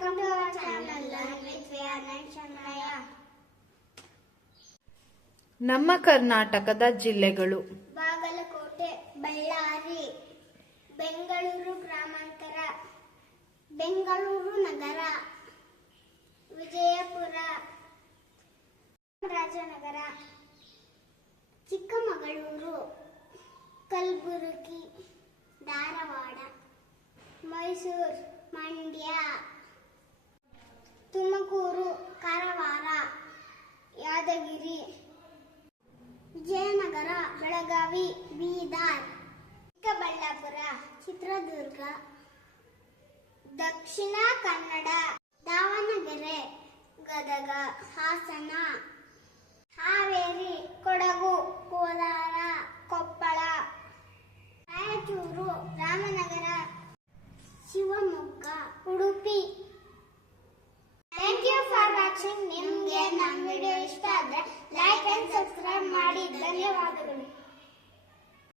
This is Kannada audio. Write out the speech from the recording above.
Welcome to our channel Learn with Vian and Shanaya. ನಮ್ಮ ಕರ್ನಾಟಕದ ಜಿಲ್ಲೆಗಳು: ಬಾಗಲಕೋಟೆ, ಬಳ್ಳಾರಿ, ಬೆಂಗಳೂರು ಗ್ರಾಮಾಂತರ, ಬೆಂಗಳೂರು ನಗರ, ವಿಜಯಪುರ, ರಾಜನಗರ, ಚಿಕ್ಕಮಗಳೂರು, ಕಲಬುರಗಿ, ಧಾರವಾಡ, ಮೈಸೂರು, ಮಂಡ್ಯ, ತುಮಕೂರು, ಕಾರವಾರ, ಯಾದಗಿರಿ, ವಿಜಯನಗರ, ಬೆಳಗಾವಿ, ಬೀದರ್, ಚಿಕ್ಕಬಳ್ಳಾಪುರ, ಚಿತ್ರದುರ್ಗ, ದಕ್ಷಿಣ ಕನ್ನಡ, ದಾವಣಗೆರೆ, ಗದಗ, ಹಾಸನ, ಹಾವೇರಿ, ಕೊಡಗು, ಕೋಲಾರ, ಕೊಪ್ಪಳ, ರಾಯಚೂರು, ರಾಮನಗರ, ಶಿವಮೊಗ್ಗ.